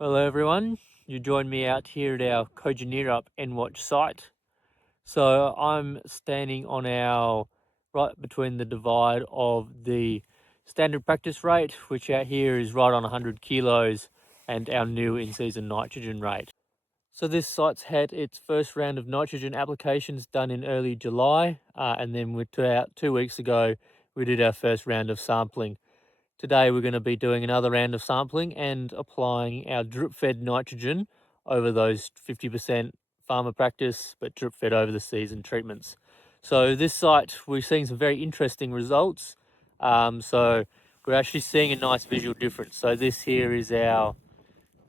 Hello everyone, you joined me out here at our Kojaneerup N-Watch site. So I'm standing on our, right between the divide of the standard practice rate, which out here is right on 100 kilos, and our new in-season nitrogen rate. So this site's had its first round of nitrogen applications done in early July, and then about 2 weeks ago, we did our first round of sampling. Today we're going to be doing another round of sampling and applying our drip-fed nitrogen over those 50% farmer practice, but drip-fed over the season treatments. So this site, we're seeing some very interesting results. So we're actually seeing a nice visual difference. So this here is our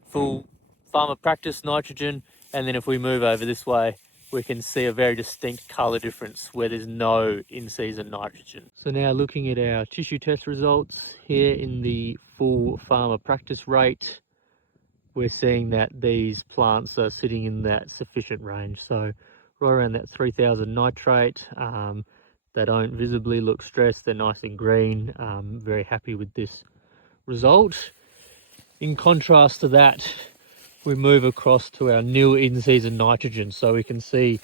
full farmer practice nitrogen, and then if we move over this way, we can see a very distinct colour difference where there's no in-season nitrogen. So now looking at our tissue test results here in the full farmer practice rate, we're seeing that these plants are sitting in that sufficient range. So right around that 3000 nitrate. They don't visibly look stressed, they're nice and green. Very happy with this result. In contrast to that, we move across to our new in-season nitrogen. So we can see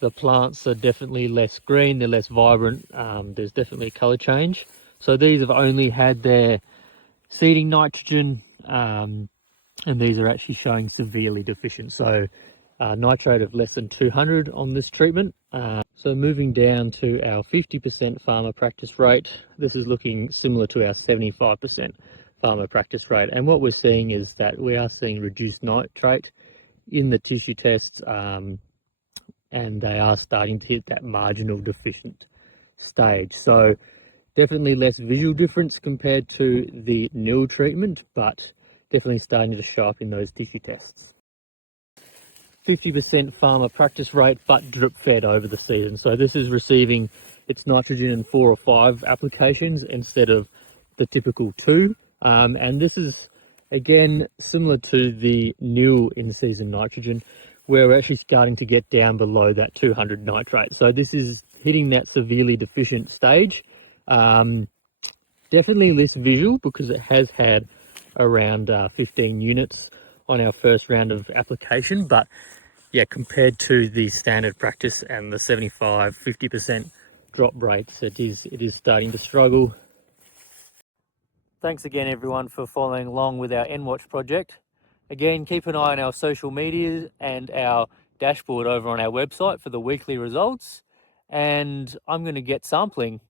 the plants are definitely less green, they're less vibrant. There's definitely a color change. So these have only had their seeding nitrogen, and these are actually showing severely deficient. So nitrate of less than 200 on this treatment. So moving down to our 50% farmer practice rate, this is looking similar to our 75% farmer practice rate. And what we're seeing is that we are seeing reduced nitrate in the tissue tests, and they are starting to hit that marginal deficient stage. So definitely less visual difference compared to the nil treatment, but definitely starting to show up in those tissue tests. 50% farmer practice rate, but drip fed over the season. So this is receiving its nitrogen in 4 or 5 applications instead of the typical 2. And this is, again, similar to the new in-season nitrogen, where we're actually starting to get down below that 200 nitrate. So this is hitting that severely deficient stage. Definitely less visual because it has had around 15 units on our first round of application, but yeah, compared to the standard practice and the 75-50% drop rates, it is starting to struggle. Thanks again everyone for following along with our N-Watch project. Again, keep an eye on our social media and our dashboard over on our website for the weekly results, and I'm going to get sampling